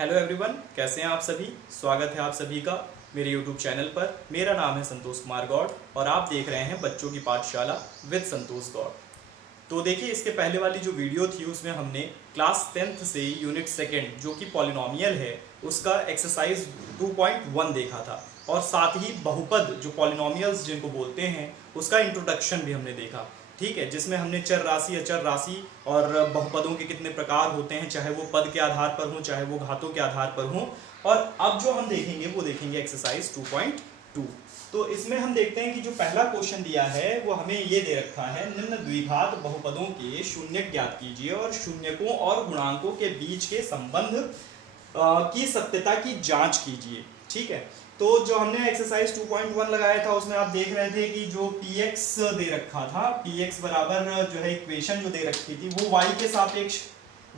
Hello everyone, कैसे हैं आप सभी। स्वागत है आप सभी का मेरे यूट्यूब चैनल पर। मेरा नाम है संतोष कुमार गौड़ और आप देख रहे हैं बच्चों की पाठशाला विद संतोष गौड़। तो देखिए, इसके पहले वाली जो वीडियो थी उसमें हमने क्लास 10th से यूनिट सेकेंड जो कि पॉलिनोमियल है उसका एक्सरसाइज 2.1 देखा था और साथ ही बहुपद जो पॉलिनोमियल्स जिनको बोलते हैं उसका इंट्रोडक्शन भी हमने देखा। ठीक है, जिसमें हमने चर राशि, अचर राशि और बहुपदों के कितने प्रकार होते हैं, चाहे वो पद के आधार पर हों चाहे वो घातों के आधार पर हों। और अब जो हम देखेंगे वो देखेंगे एक्सरसाइज 2.2। तो इसमें हम देखते हैं कि जो पहला क्वेश्चन दिया है वो हमें ये दे रखा है, निम्न द्विघात बहुपदों के शून्य ज्ञात कीजिए और शून्यकों और गुणांकों के बीच के संबंध की सत्यता की जांच कीजिए। ठीक है, तो जो हमने एक्सरसाइज 2.1 लगाया था उसमें आप देख रहे थे कि जो px दे रखा था, px बराबर जो है इक्वेशन जो दे रखी थी वो y के सापेक्ष,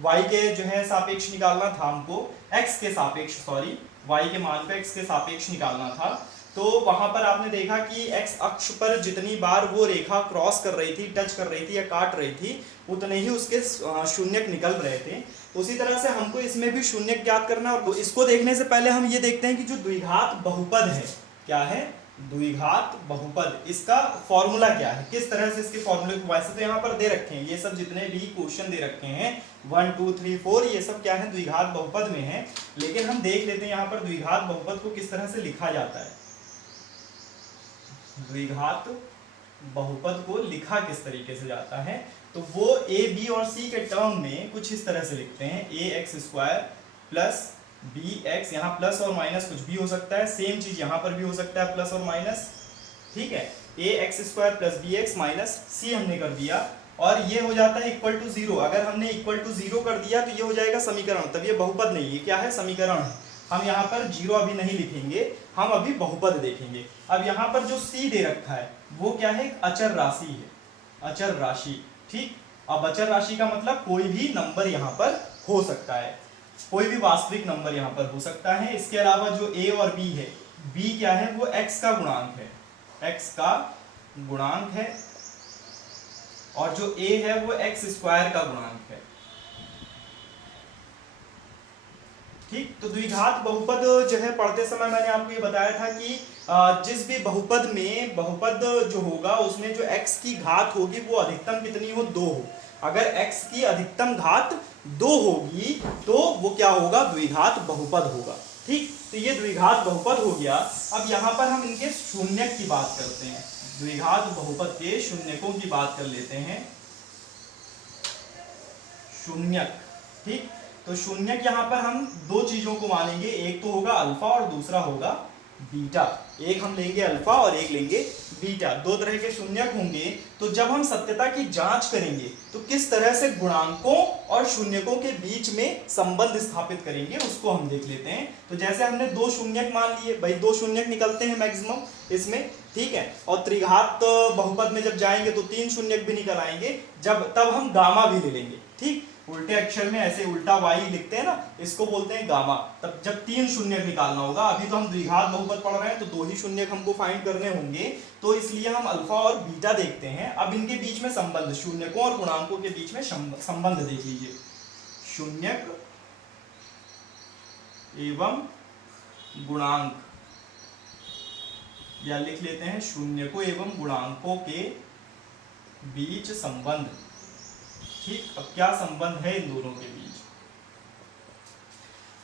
y के जो है सापेक्ष निकालना था हमको, x के सापेक्ष, सॉरी y के मान पे x के सापेक्ष निकालना था। तो वहां पर आपने देखा कि x अक्ष पर जितनी बार वो रेखा क्रॉस कर रही थी, टच कर रही थी या काट रही थी, उतने ही उसके शून्यक निकल रहे थे। उसी तरह से हमको इसमें भी शून्य ज्ञात करना है। और इसको देखने से पहले हम ये देखते हैं कि जो द्विघात बहुपद है, क्या है द्विघात बहुपद, इसका फॉर्मूला क्या है, किस तरह से इसके फॉर्मूले को, वैसे तो यहाँ पर दे रखे हैं ये सब जितने भी क्वेश्चन दे रखे हैं 1 2 3 4 ये सब क्या है द्विघात बहुपद में है। लेकिन हम देख लेते हैं यहाँ पर द्विघात बहुपद को किस तरह से लिखा जाता है। द्विघात बहुपद को लिखा किस तरीके से जाता है, तो वो a b और c के टर्म में कुछ इस तरह से लिखते हैं, ax² प्लस bx, यहाँ प्लस और माइनस कुछ भी हो सकता है, सेम चीज यहाँ पर भी हो सकता है प्लस और माइनस। ठीक है, ax² plus bx minus c हमने कर दिया और ये हो जाता है इक्वल टू 0। अगर हमने इक्वल टू 0 कर दिया तो ये हो जाएगा समीकरण, तब ये बहुपद नहीं है, क्या है समीकरण है। हम यहाँ पर 0 अभी नहीं लिखेंगे, हम अभी बहुपद देखेंगे। अब यहाँ पर जो c दे रखा है वो क्या है, अचर राशि है, अचर राशि। ठीक, अब अचर राशि का मतलब कोई भी नंबर यहाँ पर हो सकता है, कोई भी वास्तविक नंबर यहाँ पर हो सकता है। इसके अलावा जो a और b है, b क्या है वो x का गुणांक है, x का गुणांक है, और जो a है वो x² का गुणांक है। ठीक, तो द्विघात बहुपद जो है पढ़ते समय मैंने आपको ये बताया था कि जिस भी बहुपद में बहुपद जो होगा उसमें जो x की घात होगी वो अधिकतम कितनी हो, 2 हो। अगर x की अधिकतम घात 2 होगी तो वो क्या होगा, द्विघात बहुपद होगा। ठीक, तो ये द्विघात बहुपद हो गया। अब यहाँ पर हम इनके शून्यक की बात करते हैं, द्विघात बहुपद के शून्यकों की बात कर लेते हैं। शून्यक, ठीक, तो शून्यक यहाँ पर हम दो चीजों को मानेंगे, एक तो होगा अल्फा और दूसरा होगा बीटा। एक हम लेंगे अल्फा और एक लेंगे बीटा, दो तरह के शून्यक होंगे। तो जब हम सत्यता की जांच करेंगे तो किस तरह से गुणांकों और शून्यकों के बीच में संबंध स्थापित करेंगे उसको हम देख लेते हैं। तो जैसे हमने दो शून्यक मान लिए, भाई दो शून्यक निकलते हैं मैक्सिमम इसमें, ठीक है, और त्रिघात बहुपद में जब जाएंगे तो 3 शून्यक भी निकल आएंगे, जब तब हम गामा भी ले लेंगे। ठीक, उल्टे अक्षर में ऐसे उल्टा y लिखते हैं ना, इसको बोलते हैं गामा। तब जब 3 शून्यक निकालना होगा, अभी तो हम द्विघात बहुपद पढ़ रहे हैं तो 2 ही शून्यक हमको फाइंड करने होंगे, तो इसलिए हम अल्फा और बीटा देखते हैं। अब इनके बीच में संबंध, शून्यकों और गुणांकों के बीच में संबंध देख लीजिए। शून्यक एवं गुणांक, या लिख लेते हैं शून्यकों एवं गुणांकों के बीच संबंध। ठीक, अब क्या संबंध है इन दोनों के बीच,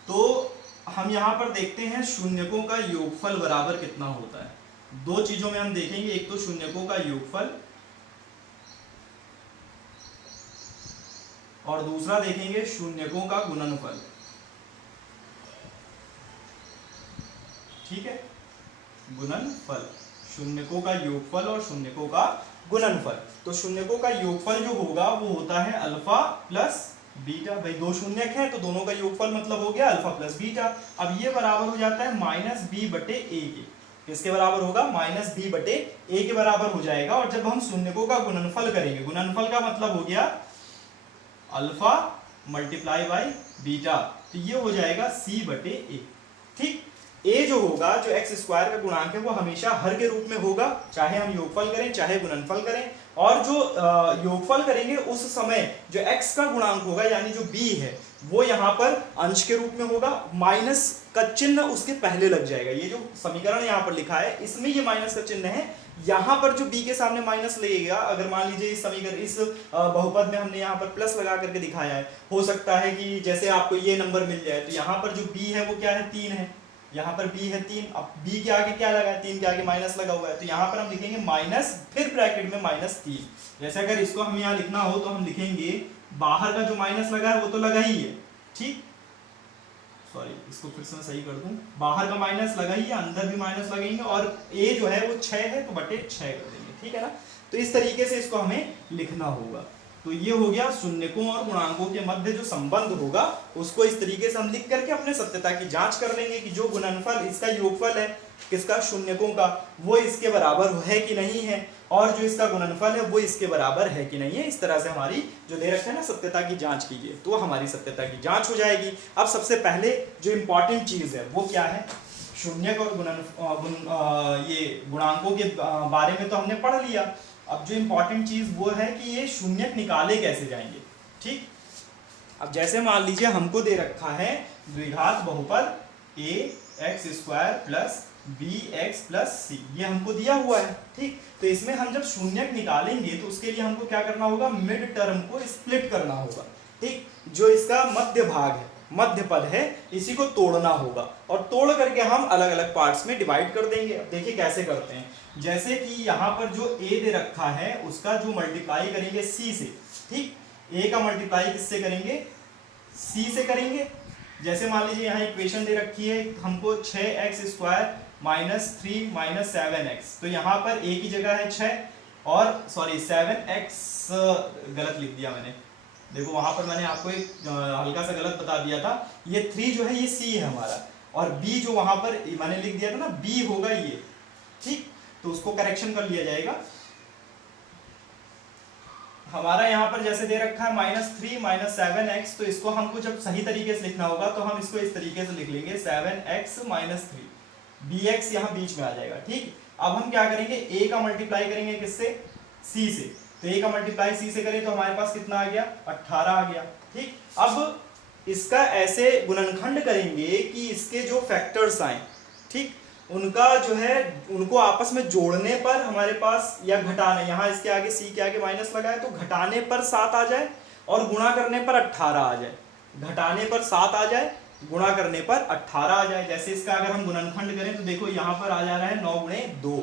तो हम यहां पर देखते हैं शून्यकों का योगफल बराबर कितना होता है। दो चीजों में हम देखेंगे, एक तो शून्यकों का योगफल और दूसरा देखेंगे शून्यकों का गुणनफल। ठीक है, गुणनफल, शून्यकों का योगफल और शून्यकों का गुणनफल। तो शून्यकों का योगफल जो होगा वो होता है अल्फा प्लस बीटा। भाई दो शून्यक है तो दोनों का योगफल मतलब हो गया अल्फा प्लस बीटा। अब ये बराबर हो जाता है -b/a के, इसके बराबर होगा -b/a के बराबर हो जाएगा। और जब हम शून्यकों का गुणनफल करेंगे, गुणनफल का मतलब हो गया अल्फा मल्टीप्लाई बाई बीटा, तो ये हो जाएगा c/a। ठीक, a जो होगा, जो x² का गुणांक है वो हमेशा हर के रूप में होगा, चाहे हम योगफल करें चाहे गुणनफल करें। और जो योगफल करेंगे उस समय जो x का गुणांक होगा यानी जो b है वो यहाँ पर अंश के रूप में होगा, माइनस का चिन्ह उसके पहले लग जाएगा। ये जो समीकरण यहाँ पर लिखा है इसमें ये माइनस का चिन्ह है, यहाँ पर जो b के सामने माइनस लगेगा। अगर मान लीजिए इस समीकरण इस बहुपद में हमने यहाँ पर प्लस लगा करके दिखाया है, हो सकता है कि जैसे आपको ये नंबर मिल जाए तो यहाँ पर जो b है वो क्या है 3 है, यहाँ पर b है 3, अब b के आगे क्या लगा है 3 के आगे माइनस लगा हुआ है, तो यहाँ पर हम लिखेंगे माइनस फिर ब्रैकेट में -3। जैसे अगर इसको हम यहाँ लिखना हो तो हम लिखेंगे बाहर का जो माइनस लगा है वो तो लगा ही है, ठीक, सॉरी इसको फिर से मैं सही कर दूं, बाहर का माइनस लगा ही है, अंदर भी माइनस लगेंगे और a जो है वो 6 है तो बटे 6 कर देंगे, ठीक है ना। तो इस तरीके से इसको हमें लिखना होगा। तो ये हो गया शून्यकों और गुणांकों के मध्य जो संबंध होगा उसको इस तरीके से हम लिख करके अपने सत्यता की जांच कर लेंगे कि जो गुणनफल इसका योगफल है किसका, शून्यकों का, वो इसके बराबर है कि नहीं है, और जो इसका गुणनफल है वो इसके बराबर है कि नहीं है। इस तरह से हमारी जो दे रखा है ना सत्यता की जांच कीजिए, तो हमारी सत्यता की जांच हो जाएगी। अब सबसे पहले जो इंपॉर्टेंट चीज है वो क्या है, शून्यक और ये गुणांकों के बारे में तो हमने पढ़ लिया। अब जो इंपॉर्टेंट चीज वो है कि ये शून्यक निकाले कैसे जाएंगे, ठीक। अब जैसे मान लीजिए हमको दे रखा है द्विघात बहुपद ax² plus bx plus c, ये हमको दिया हुआ है, ठीक। तो इसमें हम जब शून्यक निकालेंगे तो उसके लिए हमको क्या करना होगा, मिड टर्म को स्प्लिट करना होगा, ठीक। जो इसका मध्य भाग है, मध्य पद है, इसी को तोड़ना होगा और तोड़ करके हम अलग अलग पार्ट्स में डिवाइड कर देंगे। अब देखिए कैसे करते हैं, जैसे कि यहाँ पर जो a दे रखा है उसका जो मल्टीप्लाई करेंगे c से, ठीक, a का मल्टीप्लाई किससे करेंगे, c से करेंगे। जैसे मान लीजिए यहाँ इक्वेशन दे रखी है हमको 6x² -3 -7x, तो यहाँ पर a की जगह है 6 और सॉरी 7x, गलत लिख दिया मैंने, देखो वहां पर मैंने आपको एक हल्का सा गलत बता दिया था, ये 3 जो है ये c है हमारा, और b जो वहां पर मैंने लिख दिया था ना b होगा ये, ठीक। तो उसको करेक्शन कर लिया जाएगा। हमारा यहाँ पर जैसे दे रखा है -3 -7x, तो इसको हमको जब सही तरीके से लिखना होगा तो हम इसको इस तरीके से लिख लेंगे 7x -3, bx यहाँ बीच में आ जाएगा, ठीक। अब हम क्या करेंगे, a का मल्टीप्लाई करेंगे किससे, c से, तो a का मल्टीप्लाई c से करें तो हमारे पास कितना आ गया, 18 आ गया, ठीक। अब इसका ऐसे गुणनखंड करेंगे कि इसके जो फैक्टर्स आए, ठीक, उनका जो है उनको आपस में जोड़ने पर हमारे पास, या घटाने, यहाँ इसके आगे c के आगे माइनस लगा है तो घटाने पर 7 आ जाए और गुणा करने पर 18 आ जाए, घटाने पर 7 आ जाए, गुणा करने पर 18 आ जाए। जैसे इसका अगर हम गुणनखंड करें तो देखो यहाँ पर आ जा रहा है 9 गुणे 2,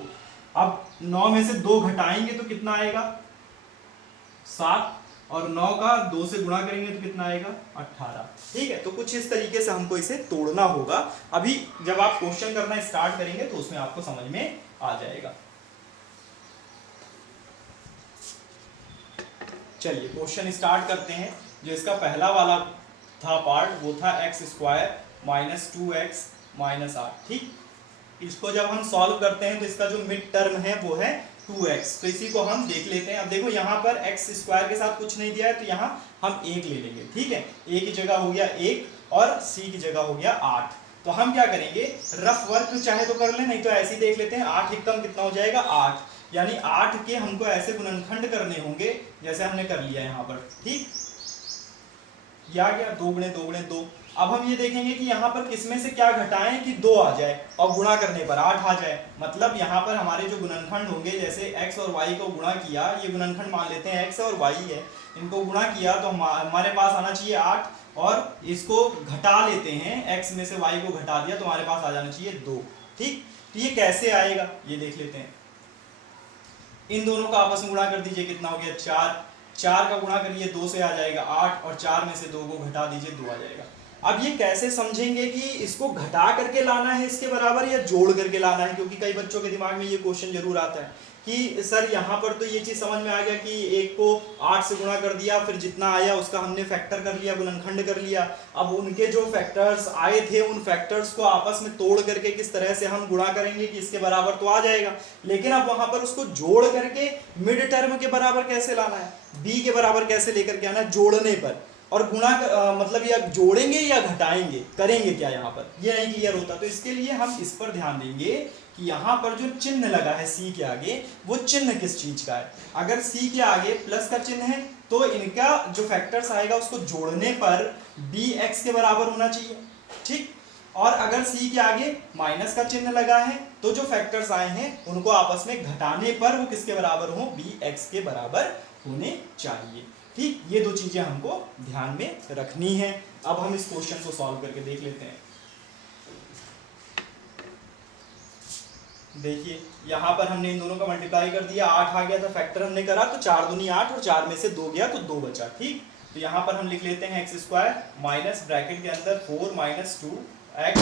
अब 9 में से 2 घटाएंगे तो कितना आएगा 7, और 9 का 2 से गुणा करेंगे तो कितना आएगा 18, ठीक है। तो कुछ इस तरीके से हमको इसे तोड़ना होगा। अभी जब आप क्वेश्चन करना स्टार्ट करेंगे तो उसमें आपको समझ में आ जाएगा। चलिए क्वेश्चन स्टार्ट करते हैं। जो इसका पहला वाला था पार्ट वो था x² -2x -8, ठीक। इसको जब हम सॉल्व करते हैं तो इसका जो मिड टर्म है वो है 2x, तो इसी को हम देख लेते हैं। अब देखो यहाँ पर x² के साथ कुछ नहीं दिया है तो यहाँ हम 1 ले लेंगे, ठीक है। a की जगह हो गया 1 और c की जगह हो गया 8। तो हम क्या करेंगे, रफ वर्क चाहे तो कर ले, नहीं तो ऐसे ही देख लेते हैं। 8 एकम कितना हो जाएगा 8, यानी 8 के हमको ऐसे गुणनखंड करने होंगे जैसे हमने कर लिया यहाँ पर, ठीक। ये आ गया 2 गुणे 2 गुणे 2। अब हम ये देखेंगे कि यहाँ पर किसमें से क्या घटाएं कि 2 आ जाए और गुणा करने पर 8 आ जाए। मतलब यहाँ पर हमारे जो गुणनखंड होंगे, जैसे x और y को गुणा किया, ये गुणनखंड मान लेते हैं x और y है, इनको गुणा किया तो हमारे पास आना चाहिए 8, और इसको घटा लेते हैं, x में से y को घटा दिया तो हमारे पास आ जाना चाहिए 2, ठीक। तो ये कैसे आएगा ये देख लेते हैं। इन दोनों का आपस में गुणा कर दीजिए, कितना हो गया 4, 4 का गुणा करिए 2 से आ जाएगा 8, और 4 में से 2 को घटा दीजिए 2 आ जाएगा। अब ये कैसे समझेंगे कि इसको घटा करके लाना है इसके बराबर या जोड़ करके लाना है, क्योंकि कई बच्चों के दिमाग में ये क्वेश्चन जरूर आता है कि सर यहाँ पर तो ये चीज समझ में आ गया कि 1 को 8 से गुणा कर दिया, फिर जितना आया उसका हमने फैक्टर कर लिया, गुणनखंड कर लिया। अब उनके जो फैक्टर्स आए थे उन फैक्टर्स को आपस में तोड़ करके किस तरह से हम गुणा करेंगे कि इसके बराबर तो आ जाएगा, लेकिन अब वहां पर उसको जोड़ करके मिड टर्म के बराबर कैसे लाना है, b के बराबर कैसे लेकर के आना है जोड़ने पर, और गुणा मतलब या जोड़ेंगे या घटाएंगे, करेंगे क्या यहाँ पर ये नहीं क्लियर होता। तो इसके लिए हम इस पर ध्यान देंगे कि यहाँ पर जो चिन्ह लगा है c के आगे, वो चिन्ह किस चीज का है। अगर c के आगे प्लस का चिन्ह है तो इनका जो फैक्टर्स आएगा उसको जोड़ने पर b x के बराबर होना चाहिए, ठीक। और अगर c के आगे माइनस का चिन्ह लगा है तो जो फैक्टर्स आए हैं उनको आपस में घटाने पर वो किसके बराबर हो, b x के बराबर होने चाहिए, ठीक। ये दो चीजें हमको ध्यान में रखनी है। अब हम इस क्वेश्चन को सॉल्व करके देख लेते हैं। देखिए यहां पर हमने इन दोनों का मल्टीप्लाई कर दिया, 8 आ गया था, फैक्टर हमने करा तो 4 दूनी 8 और 4 में से 2 गया तो 2 बचा, ठीक। तो यहां पर हम लिख लेते हैं एक्स स्क्वायर माइनस ब्रैकेट के अंदर 4 माइनस 2x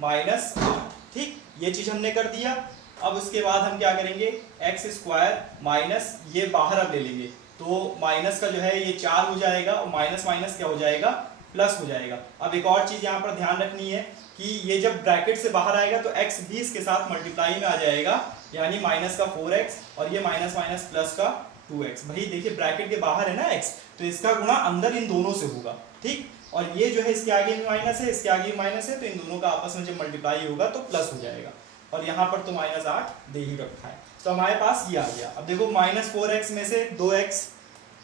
माइनस 8, ठीक। ये चीज हमने कर दिया। अब उसके बाद हम क्या करेंगे, एक्स स्क्वायर माइनस ये बाहर अब ले लेंगे तो माइनस का जो है ये 4 हो जाएगा और माइनस माइनस क्या हो जाएगा, प्लस हो जाएगा। अब एक और चीज यहाँ पर ध्यान रखनी है कि ये जब ब्रैकेट से बाहर आएगा तो x भी इसके साथ मल्टीप्लाई में आ जाएगा, यानी माइनस का 4x और ये माइनस माइनस प्लस का 2x। भाई देखिए ब्रैकेट के बाहर है ना x, तो इसका गुणा अंदर इन दोनों से होगा, ठीक। और ये जो है इसके आगे भी माइनस है, इसके आगे भी माइनस है, तो इन दोनों का आपस में जब मल्टीप्लाई होगा तो प्लस हो जाएगा। और यहाँ पर तो माइनस 8 दे ही रखा है, तो हमारे पास ये आ गया। अब देखो माइनस 4x में से 2x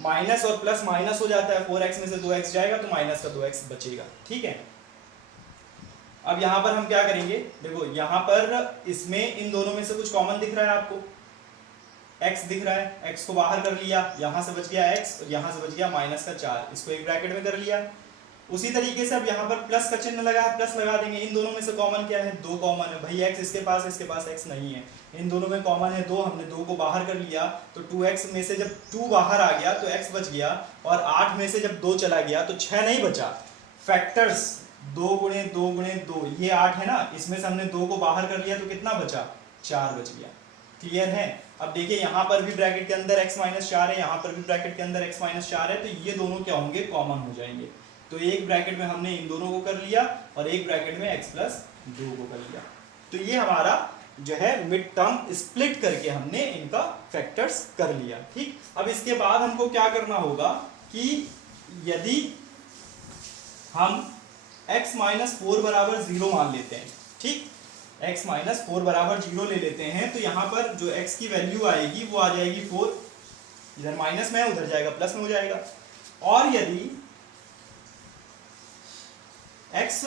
माइनस और प्लस माइनस हो जाता है, 4x में से 2x जाएगा तो माइनस का 2x बचेगा, ठीक है। अब यहां पर हम क्या करेंगे, देखो यहां पर इसमें इन दोनों में से कुछ कॉमन दिख रहा है आपको, x दिख रहा है, x को बाहर कर लिया, यहां से बच गया x और यहां से बच गया माइनस का 4, इसको एक ब्रैकेट में कर लिया। उसी तरीके से अब यहाँ पर प्लस का चिन्ह लगा है, प्लस लगा देंगे। इन दोनों में से कॉमन क्या है, 2 कॉमन है, भाई x इसके पास x नहीं है, इन दोनों में कॉमन है 2, हमने 2 को बाहर कर लिया तो 2x में से जब 2 बाहर आ गया तो x बच गया, और 8 में से जब 2 चला गया तो 6 नहीं बचा। फैक्टर्स 2 गुणे 2 गुणे 2, ये 8 है ना, इसमें से हमने 2 को बाहर कर लिया तो कितना बचा, 4 बच गया, क्लियर है। अब देखिए यहाँ पर भी ब्रैकेट के अंदर x माइनस 4 है, यहाँ पर भी ब्रैकेट के अंदर x माइनस 4 है, तो ये दोनों क्या होंगे, कॉमन हो जाएंगे। तो एक ब्रैकेट में हमने इन दोनों को कर लिया और एक ब्रैकेट में x प्लस 2 को कर लिया। तो ये हमारा जो है मिड टर्म स्प्लिट करके हमने इनका फैक्टर्स कर लिया, ठीक। अब इसके बाद हमको क्या करना होगा कि यदि हम x माइनस 4 बराबर 0 मान लेते हैं, ठीक, x माइनस 4 बराबर 0 ले लेते हैं, तो यहाँ पर जो x की वैल्यू आएगी वो आ जाएगी 4, इधर माइनस में उधर जाएगा प्लस में हो जाएगा। और यदि x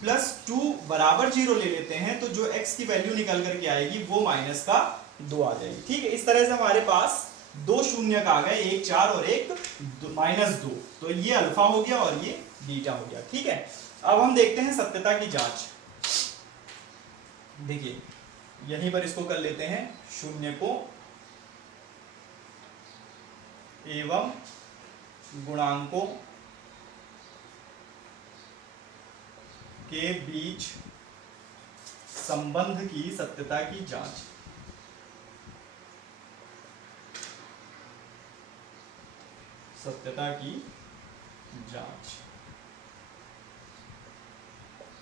प्लस 2 बराबर 0 ले लेते हैं तो जो x की वैल्यू निकल करके आएगी वो माइनस का 2 आ जाएगी, ठीक है। इस तरह से हमारे पास 2 शून्य का आ गए, एक 4 और एक माइनस 2, तो ये अल्फा हो गया और ये बीटा हो गया, ठीक है। अब हम देखते हैं सत्यता की जांच। देखिए यहीं पर इसको कर लेते हैं, शून्य को एवं गुणांकों के बीच संबंध की सत्यता की जांच। सत्यता की जांच,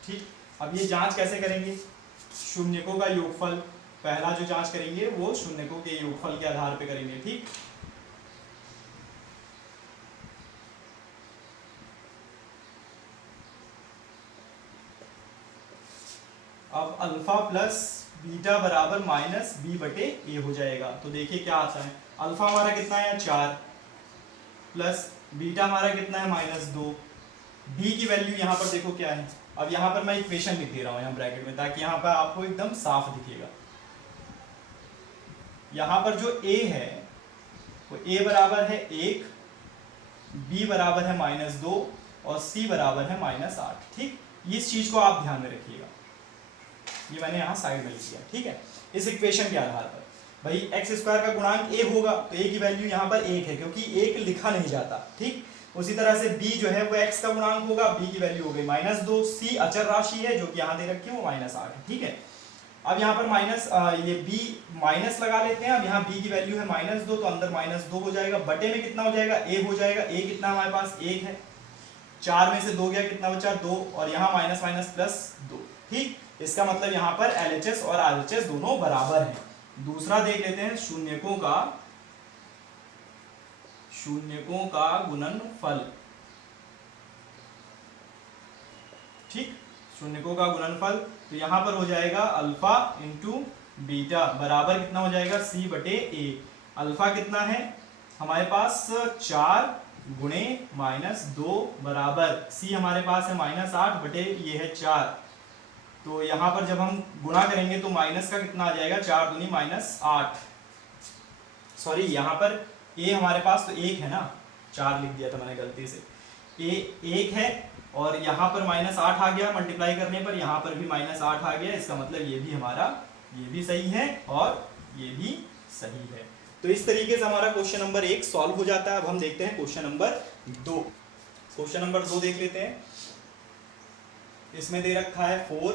ठीक। अब ये जांच कैसे करेंगे, शून्यकों का योगफल, पहला जो जांच करेंगे वो शून्यकों के योगफल के आधार पे करेंगे, ठीक। अब अल्फा प्लस बीटा बराबर माइनस बी बटे ए हो जाएगा। तो देखिए क्या आता है, अल्फा हमारा कितना है 4 प्लस बीटा हमारा कितना है -2, बी की वैल्यू यहाँ पर देखो क्या है। अब यहाँ पर मैं इक्वेशन लिख दे रहा हूँ यहाँ ब्रैकेट में, ताकि यहाँ पर आपको एकदम साफ दिखेगा। यहाँ पर जो a है वो a बराबर है 1, b बराबर है -2 और c बराबर है -8, ठीक। इस चीज को आप ध्यान में रखिएगा, ये मैंने यहाँ साइड में लिख दिया, ठीक है। इस इक्वेशन के आधार पर भाई एक्स स्क्वायर का गुणांक a होगा, तो a की वैल्यू यहाँ पर 1 है क्योंकि 1 लिखा नहीं जाता, ठीक। उसी तरह से b जो है वो x का गुणांक होगा, b की वैल्यू हो गई -2, c अचर राशि है जो कि यहाँ दे रखी है वो -8 है, ठीक है। अब यहाँ पर ये b माइनस लगा लेते हैं। अब यहाँ b की वैल्यू है -2, तो अंदर -2 हो जाएगा, बटे में कितना हो जाएगा, a हो जाएगा। a कितना हमारे पास 1 है, 4 में से 2 गया, कितना बचा 2, और यहाँ माइनस माइनस प्लस 2, ठीक। इसका मतलब यहाँ पर LHS और RHS दोनों बराबर हैं। दूसरा देख लेते हैं शून्यकों का गुणनफल, ठीक। शून्यकों का गुणनफल, तो यहाँ पर हो जाएगा अल्फा इंटू बीटा बराबर कितना हो जाएगा c बटे a। अल्फा कितना है हमारे पास 4 गुणे -2 बराबर सी हमारे पास है -8 बटे ये है 4। तो यहाँ पर जब हम गुणा करेंगे तो माइनस का कितना आ जाएगा, 4 दूनी -8। सॉरी, यहाँ पर ए हमारे पास तो 1 है ना, 4 लिख दिया था मैंने गलती से। ए 1 है और यहाँ पर -8 आ गया, मल्टीप्लाई करने पर यहाँ पर भी -8 आ गया। इसका मतलब ये भी हमारा, ये भी सही है और ये भी सही है। तो इस तरीके से हमारा क्वेश्चन नंबर 1 सॉल्व हो जाता है। अब हम देखते हैं क्वेश्चन नंबर 2। क्वेश्चन नंबर 2 देख लेते हैं। इसमें दे रखा है 4s²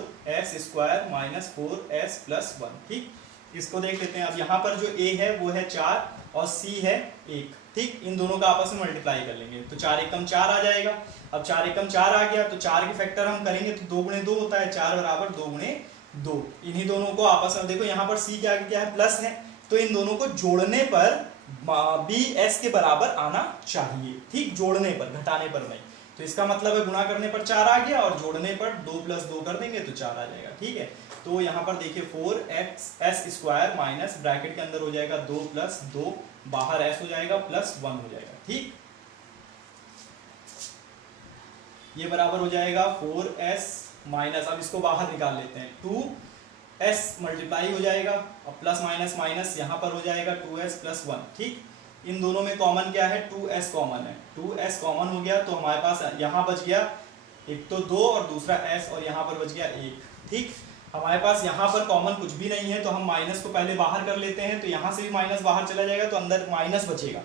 - 4s + 1। ठीक, इसको देख लेते हैं। अब यहाँ पर जो a है वो है 4 और c है 1। ठीक, इन दोनों का आपस में मल्टीप्लाई कर लेंगे तो 4 एकम 4 आ जाएगा। अब 4 एकम 4 आ गया तो 4 के फैक्टर हम करेंगे तो 2 गुणे 2 होता है, 4 बराबर 2 गुणे 2। इन्हीं दोनों को आपस में देखो, यहाँ पर c के आगे क्या है, प्लस है, तो इन दोनों को जोड़ने पर b s के बराबर आना चाहिए। ठीक, जोड़ने पर, घटाने पर नहीं। तो इसका मतलब है गुणा करने पर 4 आ गया और जोड़ने पर 2 + 2 कर देंगे तो 4 आ जाएगा। ठीक है, तो यहाँ पर देखिए 4s² माइनस ब्रैकेट के अंदर हो जाएगा 2 + 2, बाहर s हो जाएगा +1 हो जाएगा। ठीक, ये बराबर हो जाएगा 4s माइनस, अब इसको बाहर निकाल लेते हैं, 2s मल्टीप्लाई हो जाएगा और प्लस माइनस माइनस यहाँ पर हो जाएगा 2s + 1। ठीक, इन दोनों में कॉमन क्या है, 2s कॉमन है, 2s कॉमन हो गया तो हमारे पास यहाँ बच गया एक तो 2 और दूसरा s और यहाँ पर बच गया 1। ठीक, हमारे पास यहाँ पर कॉमन कुछ भी नहीं है तो हम माइनस को पहले बाहर कर लेते हैं, तो यहाँ से भी माइनस बाहर चला जाएगा तो अंदर माइनस बचेगा।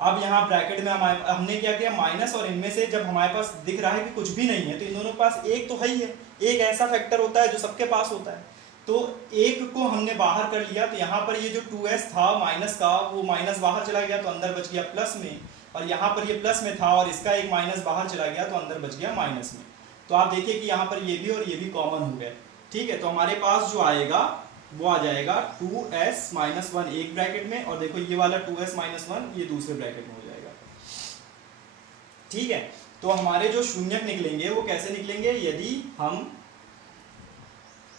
अब यहाँ ब्रैकेट में हमने क्या किया, माइनस, और इनमें से जब हमारे पास दिख रहा है कि कुछ भी नहीं है तो इन दोनों के पास एक तो है ही है। एक ऐसा फैक्टर होता है जो सबके पास होता है, तो एक को हमने बाहर कर लिया तो यहाँ पर ये जो 2s था माइनस का, वो माइनस बाहर चला गया तो अंदर बच गया प्लस में, और यहाँ पर ये प्लस में था और इसका एक माइनस बाहर चला गया तो अंदर बच गया माइनस में। तो आप देखिए कि यहाँ पर ये भी और ये भी कॉमन हो गए। ठीक है, तो हमारे पास जो आएगा वो आ जाएगा 2s - 1 एक ब्रैकेट में, और देखो ये वाला 2s - 1 ये दूसरे ब्रैकेट में हो जाएगा। ठीक है, तो हमारे जो शून्यक निकलेंगे वो कैसे निकलेंगे, यदि हम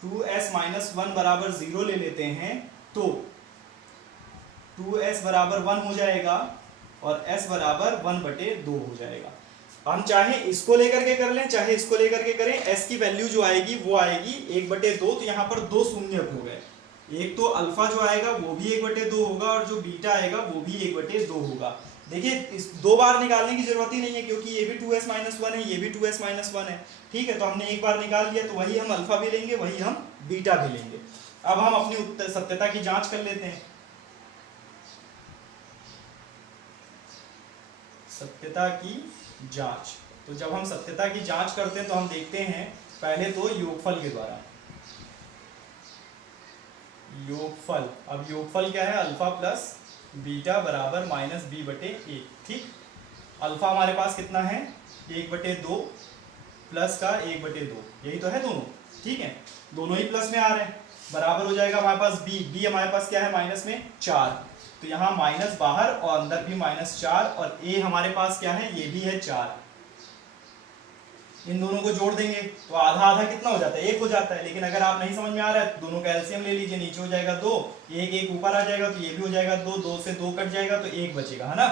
2s - 1 बराबर 0 ले लेते हैं तो 2s बराबर 1 हो जाएगा और s बराबर 1/2 हो जाएगा। हम चाहे इसको लेकर के कर लें चाहे इसको लेकर के करें, s की वैल्यू जो आएगी वो आएगी 1/2। तो यहाँ पर 2 शून्यक हो गए, एक तो अल्फा जो आएगा वो भी 1/2 होगा और जो बीटा आएगा वो भी 1/2 होगा। देखिए, इस 2 बार निकालने की जरूरत ही नहीं है क्योंकि ये भी 2s - 1 है, ये भी 2s - 1 है। ठीक है, तो हमने एक बार निकाल लिया तो वही हम अल्फा भी लेंगे, वही हम बीटा भी लेंगे। अब हम अपनी सत्यता की जांच कर लेते हैं। सत्यता की जांच, तो जब हम सत्यता की जांच करते हैं तो हम देखते हैं पहले तो योगफल के द्वारा। योगफल, अब योगफल क्या है, अल्फा प्लस बीटा बराबर -b/a। ठीक, अल्फा हमारे पास कितना है, 1/2 प्लस का 1/2, यही तो है दोनों। ठीक है, दोनों ही प्लस में आ रहे हैं, बराबर हो जाएगा हमारे पास b हमारे पास क्या है माइनस में 4, तो यहाँ माइनस बाहर और अंदर भी -4, और a हमारे पास क्या है, ये भी है 4। इन दोनों को जोड़ देंगे तो आधा आधा कितना हो जाता है, 1 हो जाता है। लेकिन अगर आप नहीं समझ में आ रहा है तो दोनों का एलसीएम ले लीजिए, नीचे हो जाएगा 2, 1 1 ऊपर आ जाएगा तो ये भी हो जाएगा 2, 2 से 2 कट जाएगा तो 1 बचेगा, है ना।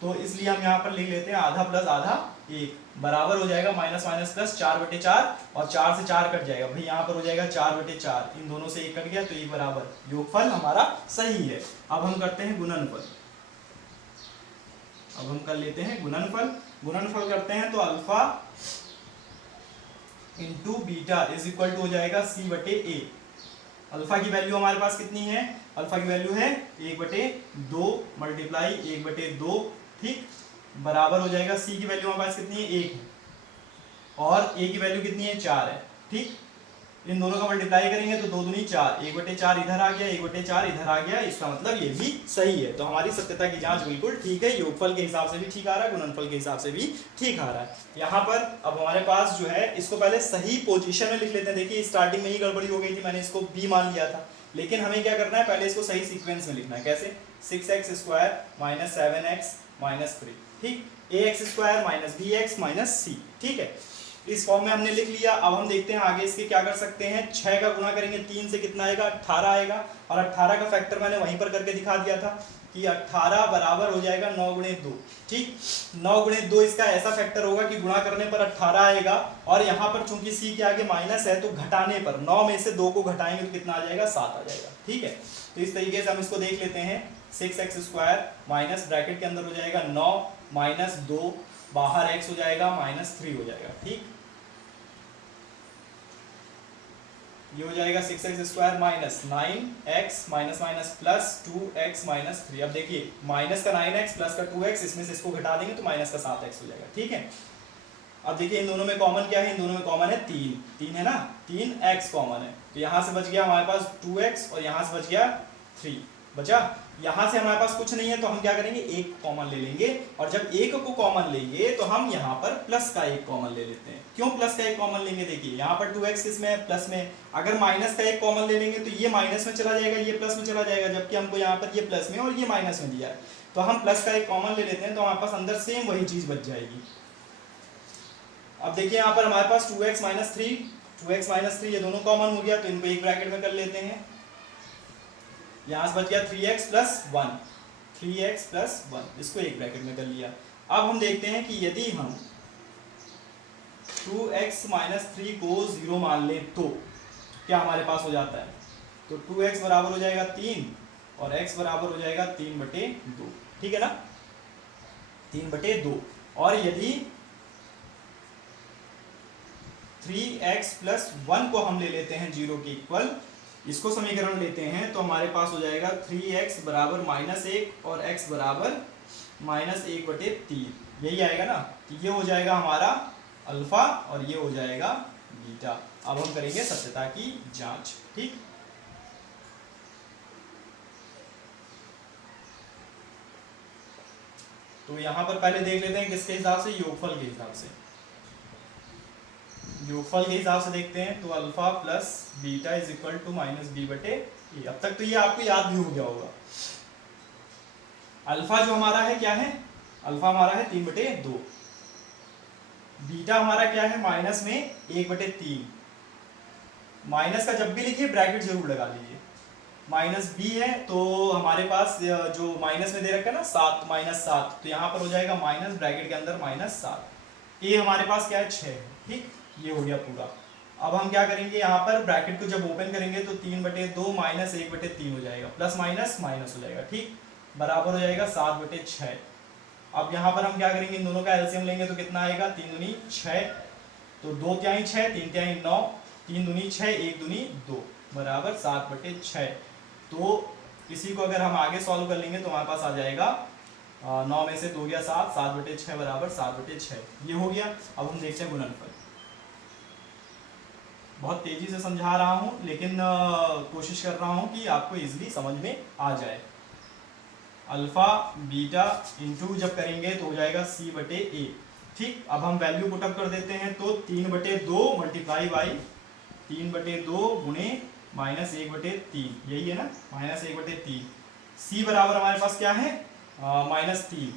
तो इसलिए हम यहाँ पर लिख लेते हैं आधा प्लस आधा 1 बराबर हो जाएगा माइनस माइनस प्लस 4/4, और 4 से 4 कट जाएगा, भाई यहाँ पर हो जाएगा 4/4, इन दोनों से 1 कट गया तो 1 बराबर, योगफल हमारा सही है। अब हम करते हैं गुणनफल। अब हम कर लेते हैं गुणनफल। गुणनफल करते हैं तो alpha into beta is equal to हो जाएगा c/a। अल्फा की वैल्यू हमारे पास कितनी है, अल्फा की वैल्यू है 1/2 मल्टीप्लाई 1/2, ठीक, बराबर हो जाएगा c की वैल्यू हमारे पास कितनी है 1 और a की वैल्यू कितनी है 4 है। ठीक, इन दोनों का मल्टीप्लाई करेंगे तो 2 दूनी 4, 1/4 इधर आ गया, 1/4 इधर आ गया, इसका मतलब ये भी सही है। तो हमारी सत्यता की जांच बिल्कुल ठीक है, योगफल के हिसाब से भी ठीक आ रहा है, गुणनफल के हिसाब से भी ठीक आ रहा है। यहाँ पर अब हमारे पास जो है, इसको पहले सही पोजीशन में लिख लेते हैं। देखिए स्टार्टिंग में ही गड़बड़ी हो गई थी, मैंने इसको b मान लिया था, लेकिन हमें क्या करना है, पहले इसको सही सीक्वेंस में लिखना है। कैसे, 6x² - 7x - 3, ठीक, ax² - bx - c, ठीक है। इस फॉर्म में हमने लिख लिया। अब हम देखते हैं आगे इसके क्या कर सकते हैं। 6 का गुना करेंगे 3 से कितना आएगा, 18 आएगा। और 18 का फैक्टर मैंने वहीं पर करके दिखा दिया था कि 18 बराबर हो जाएगा 9 गुणे 2। ठीक, 9 गुणे 2 इसका ऐसा फैक्टर होगा कि गुणा करने पर 18 आएगा, और यहाँ पर चूंकि सी के आगे माइनस है तो घटाने पर 9 में से 2 को घटाएंगे तो कितना आ जाएगा, 7 आ जाएगा। ठीक है, तो इस तरीके से हम इसको देख लेते हैं। 6x² माइनस ब्रैकेट के अंदर हो जाएगा 9 माइनस 2, बाहर x हो जाएगा -3 हो जाएगा। ठीक, ये हो जाएगा 6x² minus 9x minus minus plus 2x minus 3। अब देखिए माइनस का 9x प्लस का 2x, इसमें से इसको घटा देंगे तो माइनस का 7x हो जाएगा। ठीक है, अब देखिए इन दोनों में कॉमन क्या है, इन दोनों में कॉमन है 3 है ना, 3x कॉमन है, तो यहाँ से बच गया हमारे पास 2x और यहाँ से बच गया 3 बचा। यहाँ से हमारे पास कुछ नहीं है तो हम क्या करेंगे, एक कॉमन ले लेंगे, और जब एक को कॉमन लेंगे तो हम यहाँ पर प्लस का एक कॉमन ले लेते हैं। क्यों प्लस का एक कॉमन लेंगे, देखिए यहाँ पर 2x किसमें है, प्लस में। अगर माइनस का एक कॉमन ले लेंगे तो ये माइनस में चला जाएगा, ये प्लस में चला जाएगा, जबकि हमको यहाँ पर ये प्लस में और ये माइनस में दिया है, तो हम प्लस का एक कॉमन ले लेते हैं, तो हमारे पास अंदर सेम वही चीज बच जाएगी। अब देखिए यहाँ पर हमारे पास 2x माइनस 3 ये दोनों कॉमन हो गया, तो इनको एक ब्रैकेट में कर लेते हैं। यहां से बच गया 3x प्लस 1, इसको एक ब्रैकेट में कर लिया। अब हम देखते हैं कि यदि हम 2x माइनस 3 को 0 मान लें तो क्या हमारे पास हो जाता है, तो 2x बराबर हो जाएगा 3 और x बराबर हो जाएगा 3/2। ठीक है ना, 3/2। और यदि 3x प्लस 1 को हम ले लेते हैं 0 के इक्वल, इसको समीकरण लेते हैं, तो हमारे पास हो जाएगा 3x बराबर -1 और x बराबर -1/3। यही आएगा ना, तो ये हो जाएगा हमारा अल्फा और ये हो जाएगा बीटा। अब हम करेंगे सत्यता की जांच। ठीक, तो यहां पर पहले देख लेते हैं किसके हिसाब से, योगफल के हिसाब से। योगफल के हिसाब से देखते हैं, तो alpha plus beta is equal to -b/a। अब तक तो ये आपको याद भी हो गया होगा। अल्फा जो हमारा है क्या है, अल्फा हमारा है 3/2, बीटा हमारा क्या है माइनस में 1/3। माइनस का जब भी लिखिए ब्रैकेट जरूर लगा लीजिए। -b है तो हमारे पास जो माइनस में दे रखा है ना 7 -7, तो यहाँ पर हो जाएगा माइनस ब्रैकेट के अंदर -7। ए हमारे पास क्या है 6 है। ठीक, ये हो गया पूरा। अब हम क्या करेंगे, यहाँ पर ब्रैकेट को जब ओपन करेंगे तो 3/2 माइनस 1/3 हो जाएगा, प्लस माइनस माइनस हो जाएगा। ठीक, बराबर हो जाएगा 7/6। अब यहाँ पर हम क्या करेंगे, इन दोनों का एलसीएम लेंगे तो कितना आएगा, 3 दूनी 6, तो 2 तिहाई 6, 3 तिहाई 9, 3 दूनी 6, 1 दूनी 2 बराबर 7/6। तो इसी को अगर हम आगे सॉल्व कर लेंगे तो हमारे पास आ जाएगा 9 में से 2 गया 7, 7/6 बराबर 7/6। ये हो गया। अब हम देखते हैं गुणनफल। बहुत तेजी से समझा रहा हूं, लेकिन कोशिश कर रहा हूं कि आपको इजीली समझ में आ जाए। अल्फा बीटा इंटू जब करेंगे तो हो जाएगा c/a। ठीक, अब हम वैल्यू पुटअप कर देते हैं, तो 3/2 मल्टीप्लाई बाई 3/2 गुणे -1/3, यही है ना, -1/3। c बराबर हमारे पास क्या है, -3,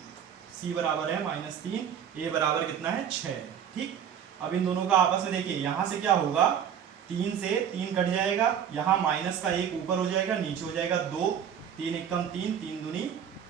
c बराबर है -3, a बराबर कितना है 6। ठीक, अब इन दोनों का आपस में देखिए, यहाँ से क्या होगा, 3 से 3 कट जाएगा, यहाँ माइनस का 1 ऊपर हो जाएगा, नीचे हो जाएगा 2, 3 एकम 3, 3 दूनी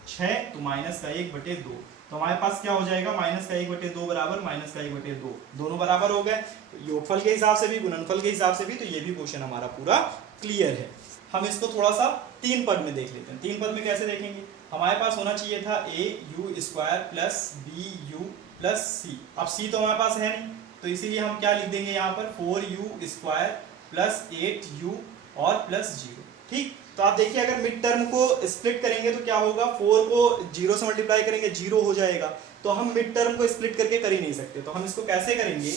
6, तो माइनस का 1/2। तो हमारे पास क्या हो जाएगा, माइनस का 1/2 बराबर माइनस का 1/2, दोनों बराबर हो गए। योगफल के हिसाब से भी, गुणनफल के हिसाब से भी, तो ये भी क्वेश्चन हमारा पूरा क्लियर है। हम इसको थोड़ा सा 3 पद में देख लेते हैं। 3 पद में कैसे देखेंगे, हमारे पास होना चाहिए था au² plus bu plus c। अब c तो हमारे पास है नहीं, तो इसीलिए हम क्या लिख देंगे यहाँ पर 4u² प्लस 8u और प्लस 0। ठीक, तो आप देखिए अगर मिड टर्म को स्प्लिट करेंगे तो क्या होगा, 4 को 0 से मल्टीप्लाई करेंगे 0 हो जाएगा, तो हम मिड टर्म को स्प्लिट करके कर ही नहीं सकते। तो हम इसको कैसे करेंगे,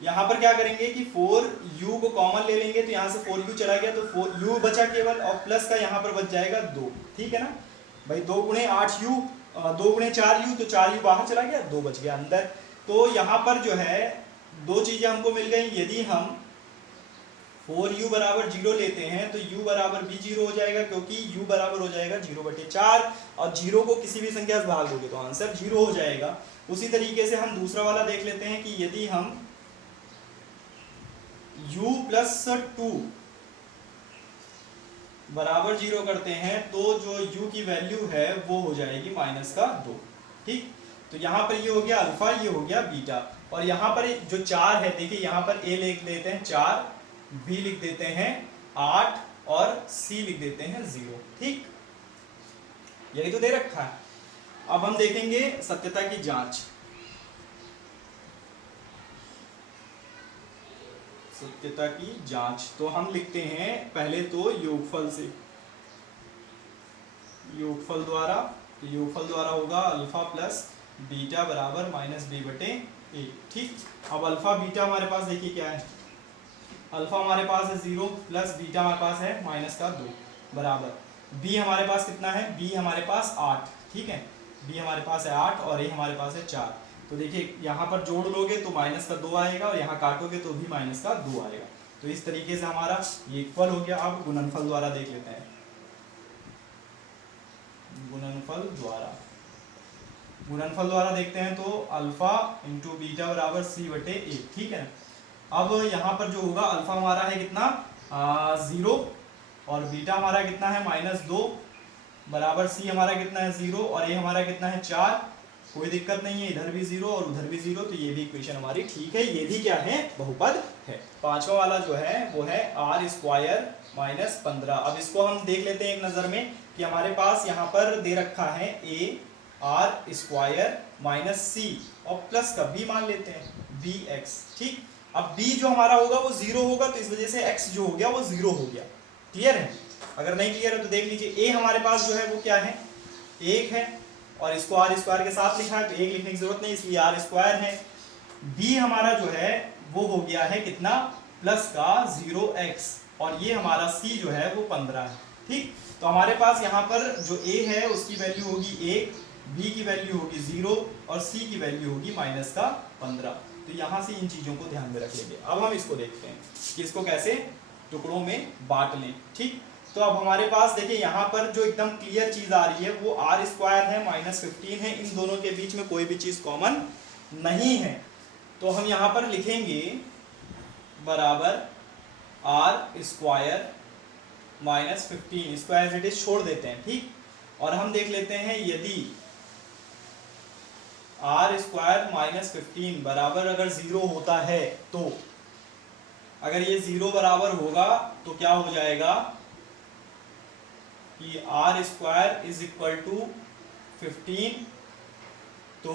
यहाँ पर क्या करेंगे कि 4u को कॉमन ले लेंगे, तो यहाँ से 4u चला गया तो 4u बचा केवल, और प्लस का यहाँ पर बच जाएगा 2। ठीक है ना भाई, 2 गुणे 8u, 2 गुणे 4u, तो 4u बाहर चला गया, 2 बच गया अंदर। तो यहाँ पर जो है 2 चीजें हमको मिल गई। यदि हम 4u बराबर 0 लेते हैं तो u बराबर भी 0 हो जाएगा, क्योंकि u बराबर हो जाएगा 0/4, और 0 को किसी भी संख्या से भाग दोगे तो आंसर 0 हो जाएगा। उसी तरीके से हम दूसरा वाला देख लेते हैं कि यदि हम u प्लस 2 बराबर 0 करते हैं तो जो u की वैल्यू है वो हो जाएगी -2। ठीक, तो यहाँ पर ये हो गया अल्फा, ये हो गया बीटा, और यहाँ पर जो 4 है, देखिए यहाँ पर a लिख देते हैं 4, b लिख देते हैं 8 और c लिख देते हैं 0। ठीक, यही तो दे रखा है। अब हम देखेंगे सत्यता की जांच। सत्यता की जांच तो हम लिखते हैं पहले तो योगफल से, योगफल द्वारा, तो योगफल द्वारा होगा अल्फा प्लस बीटा बराबर -b/a। ठीक, अब अल्फा बीटा हमारे पास देखिए क्या है, अल्फा हमारे पास है 0 प्लस बीटा हमारे पास है -2 बराबर b हमारे पास कितना है, b हमारे पास 8। ठीक है, b हमारे पास है 8 और a हमारे पास है 4। तो देखिए यहाँ पर जोड़ लोगे तो -2 आएगा और यहाँ काटोगे तो भी -2 आएगा। तो इस तरीके से हमारा ये इक्वल हो गया। अब गुणनफल द्वारा देख लेते हैं, गुणनफल द्वारा देखते हैं तो अल्फा इंटू बीटा बराबर c/a। ठीक है, अब यहाँ पर जो होगा अल्फा हमारा है कितना 0 और बीटा हमारा कितना है -2 बराबर c हमारा कितना है 0 और a हमारा कितना है 4। कोई दिक्कत नहीं है, इधर भी 0 और उधर भी 0, तो ये भी इक्वेशन हमारी ठीक है। ये भी क्या है, बहुपद है। पांचवा वाला जो है वो है r² - 15। अब इसको हम देख लेते हैं एक नजर में कि हमारे पास यहाँ पर दे रखा है r² - c और प्लस का b मान लेते हैं bx। ठीक, अब b जो हमारा होगा वो 0 होगा, तो इस वजह से x जो हो गया वो 0 हो गया। क्लियर है? अगर नहीं क्लियर है तो देख लीजिए। a हमारे पास जो है वो क्या है, 1 है और इसको r² के साथ लिखा है तो 1 लिखने की जरूरत नहीं, इसलिए r² है। b हमारा जो है वो हो गया है कितना, प्लस का 0x और ये हमारा c जो है वो 15 है। ठीक, तो हमारे पास यहाँ पर जो a है उसकी वैल्यू होगी 1, b की वैल्यू होगी 0 और c की वैल्यू होगी -15। तो यहाँ से इन चीजों को ध्यान में रख लेंगे। अब हम इसको देखते हैं कि इसको कैसे टुकड़ों में बांट लें। ठीक, तो अब हमारे पास देखिए यहाँ पर जो एकदम क्लियर चीज आ रही है वो r² है -15 है, इन दोनों के बीच में कोई भी चीज कॉमन नहीं है। तो हम यहाँ पर लिखेंगे बराबर r² -15, इसको एज इट इज छोड़ देते हैं। ठीक, और हम देख लेते हैं यदि r² -15 बराबर अगर 0 होता है तो अगर ये 0 बराबर होगा तो क्या हो जाएगा कि r² = 15, तो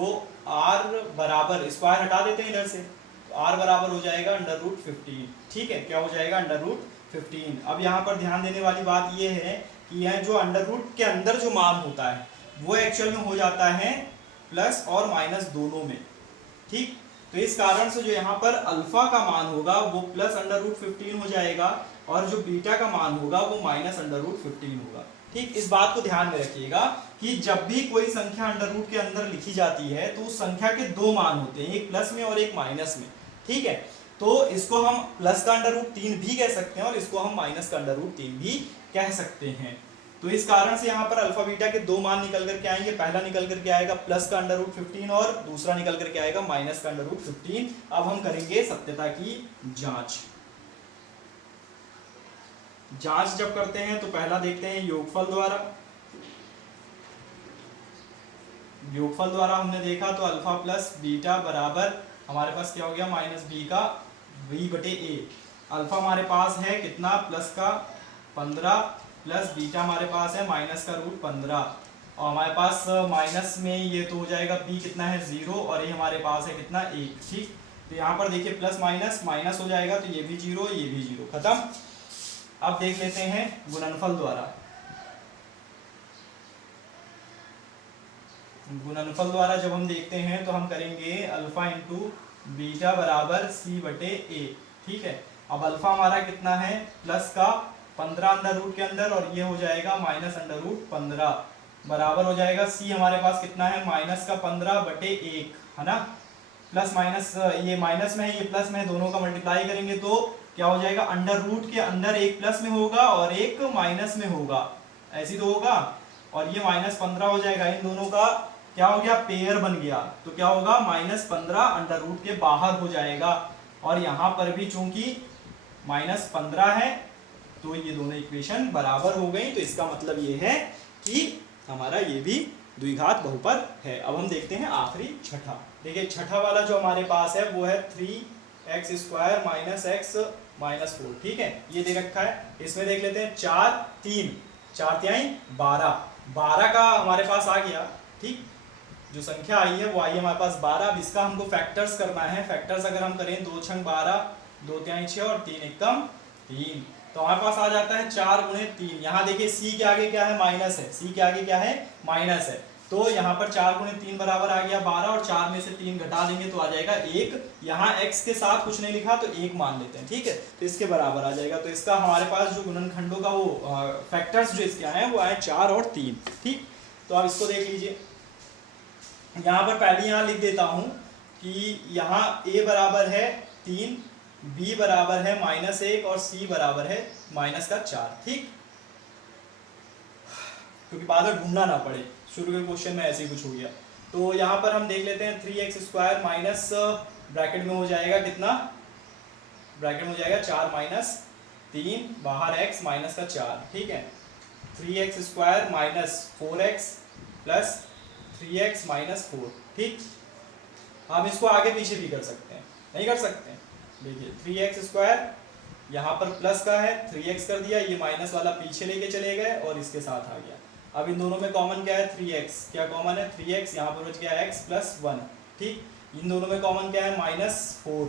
r बराबर स्क्वायर हटा देते हैं इधर से, तो r बराबर हो जाएगा √15। ठीक है, क्या हो जाएगा √15। अब यहाँ पर ध्यान देने वाली बात ये है कि यह जो अंडर रूट के अंदर जो मान होता है वो एक्चुअल में हो जाता है प्लस और माइनस दोनों में। ठीक, तो इस कारण से जो यहाँ पर अल्फा का मान होगा वो प्लस √15 हो जाएगा और जो बीटा का मान होगा वो -√15 होगा। ठीक, इस बात को ध्यान में रखिएगा कि जब भी कोई संख्या अंडर रूट के अंदर लिखी जाती है तो उस संख्या के दो मान होते हैं, एक प्लस में और एक माइनस में। ठीक है, तो इसको हम प्लस का √3 भी कह सकते हैं और इसको हम माइनस का √3 भी कह सकते हैं। तो इस कारण से यहाँ पर अल्फा बीटा के दो मान निकल करके आएंगे। पहला निकल करके आएगा प्लस का √15 और दूसरा निकल करके आएगा माइनस का √15। अब हम करेंगे सत्यता की जांच। जांच जब करते हैं तो पहला देखते हैं योगफल द्वारा। योगफल द्वारा हमने देखा तो अल्फा प्लस बीटा बराबर हमारे पास क्या हो गया, -b का v/a। अल्फा हमारे पास है कितना, प्लस का 15 प्लस बीटा हमारे पास है माइनस का √15 और हमारे पास माइनस में ये तो हो जाएगा b कितना है 0 और ये हमारे पास है कितना 1। ठीक, तो यहाँ पर देखिए प्लस माइनस माइनस हो जाएगा तो ये भी 0 ये भी 0, खत्म। अब देख लेते हैं गुणनफल द्वारा। गुणनफल द्वारा जब हम देखते हैं तो हम करेंगे अल्फा इंटू बीटा बराबर c/a। ठीक है, अब अल्फा हमारा कितना है, प्लस का 15 अंडर रूट के अंदर और ये हो जाएगा -√15 बराबर हो जाएगा c हमारे पास कितना है, माइनस का 15/1 है ना। प्लस माइनस, ये माइनस में है ये प्लस में है, दोनों का मल्टीप्लाई करेंगे तो क्या हो जाएगा, अंडर रूट के अंदर एक प्लस में होगा और एक माइनस में होगा, ऐसी तो होगा, और ये -15 हो जाएगा। इन दोनों का क्या हो गया, पेयर बन गया, तो क्या होगा -15 अंडर रूट के बाहर हो जाएगा। और यहाँ पर भी चूंकि -15 है, तो ये दोनों इक्वेशन बराबर हो गई। तो इसका मतलब ये है कि हमारा ये भी द्विघात बहुपद है। अब हम देखते हैं आखिरी छठा। देखिए छठा वाला जो हमारे पास है वो है 3x² - x - 4। ठीक है, ये दे रखा है। इसमें देख लेते हैं 4 3 4 3 12 12 का हमारे पास आ गया। ठीक, जो संख्या आई है वो आई है हमारे पास 12। अब इसका हमको फैक्टर्स करना है। फैक्टर्स अगर हम करें 2 छंग 12, 2 तिहाई 6 और 3 एकम 3, तो हमारे पास आ जाता है 4 गुणे 3। यहाँ देखिए सी के आगे क्या है, माइनस है। सी के आगे क्या है, माइनस है। तो यहाँ पर 4 गुणे 3 बराबर आ गया 12, और 4 में से 3 घटा देंगे तो आ जाएगा 1। यहाँ x के साथ कुछ नहीं लिखा तो 1 मान लेते हैं। ठीक है, तो इसके बराबर आ जाएगा। तो इसका हमारे पास जो गुणनखंडों का वो फैक्टर्स जो इसके आए हैं वो आए 4 और 3। ठीक, तो आप इसको देख लीजिए। यहाँ पर पहले यहाँ लिख देता हूँ कि यहाँ a बराबर है 3, b बराबर है -1 और c बराबर है -4। ठीक, क्योंकि बाद में ढूंढना ना पड़े, शुरू के क्वेश्चन में ऐसे ही कुछ हो गया। तो यहाँ पर हम देख लेते हैं 3x² माइनस ब्रैकेट में हो जाएगा कितना, ब्रैकेट में हो जाएगा 4 - 3 बाहर x -4। ठीक है, 3x² - 4x प्लस 3x - 4। ठीक, हम इसको आगे पीछे भी कर सकते हैं, नहीं कर सकते हैं। देखिए 3x² यहाँ पर प्लस का है, 3x कर दिया, ये माइनस वाला पीछे लेके चले गए और इसके साथ आ गया। अब इन दोनों में कॉमन क्या है, 3x। क्या कॉमन है, 3x। यहाँ पर बच गया x + 1। ठीक, इन दोनों में कॉमन क्या है, -4।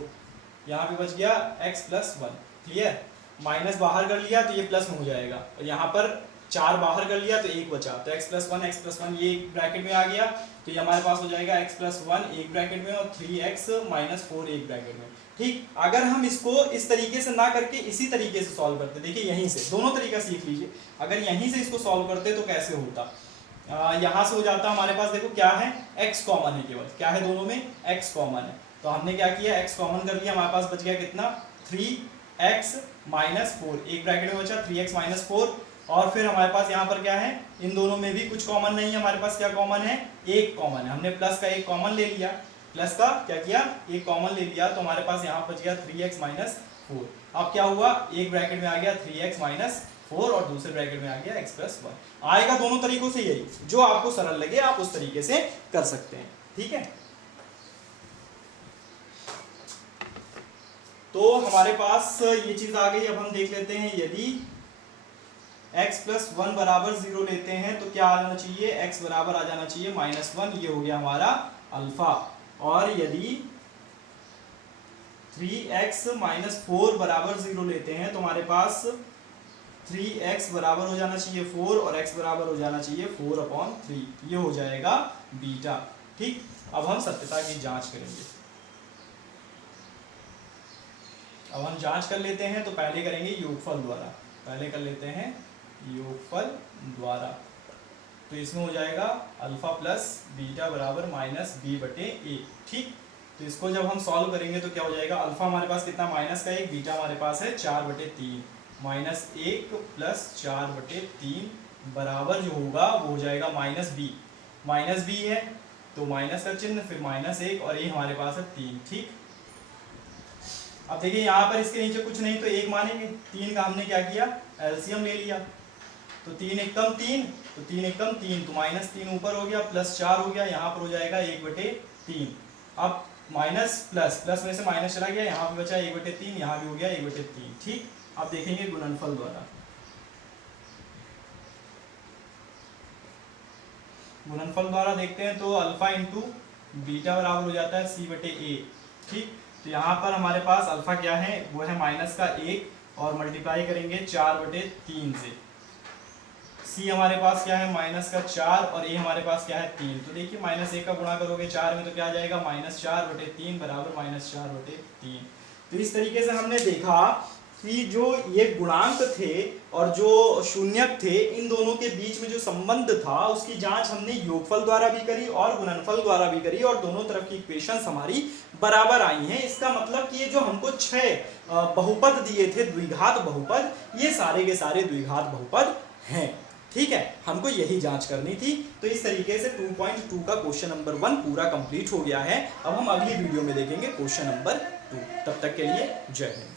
यहाँ पे बच गया x + 1। क्लियर, माइनस बाहर कर लिया तो ये प्लस में हो जाएगा, और यहाँ पर 4 बाहर कर लिया तो 1 बचा, तो x + 1 ये एक ब्रैकेट में आ गया। तो ये हमारे पास हो जाएगा x + 1 एक ब्रैकेट में और 3x - 4 एक ब्रैकेट में। ठीक, अगर हम इसको इस तरीके से ना करके इसी तरीके से सॉल्व करते, देखिए यहीं से दोनों तरीका सीख लीजिए। अगर यहीं से इसको सॉल्व करते तो कैसे होता, यहाँ से हो जाता हमारे पास, देखो क्या है, x कॉमन है, केवल क्या है दोनों में, x कॉमन है। तो हमने क्या किया, x कॉमन कर लिया, हमारे पास बच गया कितना, 3x - 4 एक ब्रैकेट में बचा 3x - 4। और फिर हमारे पास यहाँ पर क्या है, इन दोनों में भी कुछ कॉमन नहीं है, हमारे पास क्या कॉमन है, 1 कॉमन है। हमने प्लस का 1 कॉमन ले लिया, प्लस का क्या किया, 1 कॉमन ले लिया, तो हमारे पास यहाँ बच गया 3x - 4। अब क्या हुआ, एक ब्रैकेट में आ गया 3x - 4 और दूसरे ब्रैकेट में आ गया x + 1। आएगा दोनों तरीकों से, यही जो आपको सरल लगे आप उस तरीके से कर सकते हैं। ठीक है, तो हमारे पास ये चीज आ गई। अब हम देख लेते हैं, यदि x + 1 बराबर 0 लेते हैं तो क्या आ जाना चाहिए, x बराबर आ जाना चाहिए -1। ये हो गया हमारा अल्फा। और यदि 3x - 4 बराबर 0 लेते हैं तो हमारे पास 3x बराबर हो जाना चाहिए 4 और x बराबर हो जाना चाहिए 4/3। ये हो जाएगा बीटा। ठीक, अब हम सत्यता की जांच करेंगे। अब हम जांच कर लेते हैं, तो पहले करेंगे योगफल द्वारा, पहले कर लेते हैं योगफल द्वारा। तो इसमें हो जाएगा अल्फा प्लस बीटा बराबर -b/a। ठीक, तो इसको जब हम सॉल्व करेंगे तो क्या हो जाएगा, अल्फा हमारे पास कितना, -1, बीटा हमारे पास है 4/3, -1 प्लस 4/3 बराबर जो होगा वो हो जाएगा -b है तो माइनस का चिन्ह, फिर -1 और ये हमारे पास है 3। ठीक, अब देखिए यहाँ पर इसके नीचे कुछ नहीं तो 1 मानेंगे, 3 का हमने क्या किया, एलसीएम ले लिया। तो 3 एकम 3, तो 3 एकम 3, तो -3 ऊपर हो गया, +4 हो गया, यहाँ पर हो जाएगा 1/3। अब माइनस प्लस में से माइनस चला गया, यहाँ पे बचा 1/3, यहाँ भी हो गया 1/3। ठीक, अब देखेंगे गुणनफल द्वारा। गुणनफल द्वारा देखते हैं तो अल्फा इंटू बीटा बराबर हो जाता है c/a। ठीक, तो यहाँ पर हमारे पास अल्फा क्या है, वो है -1 और मल्टीप्लाई करेंगे 4/3 से। c हमारे पास क्या है, -4 और a हमारे पास क्या है 3। तो देखिए -1 का गुणा करोगे 4 में तो क्या आ जाएगा, -4/3 बराबर -4/3। तो इस तरीके से हमने देखा कि जो ये गुणांक थे और जो शून्यक थे, इन दोनों के बीच में जो संबंध था उसकी जांच हमने योगफल द्वारा भी करी और गुणनफल द्वारा भी करी, और दोनों तरफ की इक्वेशंस हमारी बराबर आई हैं। इसका मतलब कि ये जो हमको 6 बहुपद दिए थे, द्विघात बहुपद, ये सारे के सारे द्विघात बहुपद हैं। ठीक है, हमको यही जांच करनी थी। तो इस तरीके से 2.2 का क्वेश्चन नंबर 1 पूरा कंप्लीट हो गया है। अब हम अगली वीडियो में देखेंगे क्वेश्चन नंबर 2। तब तक के लिए जय हिंद।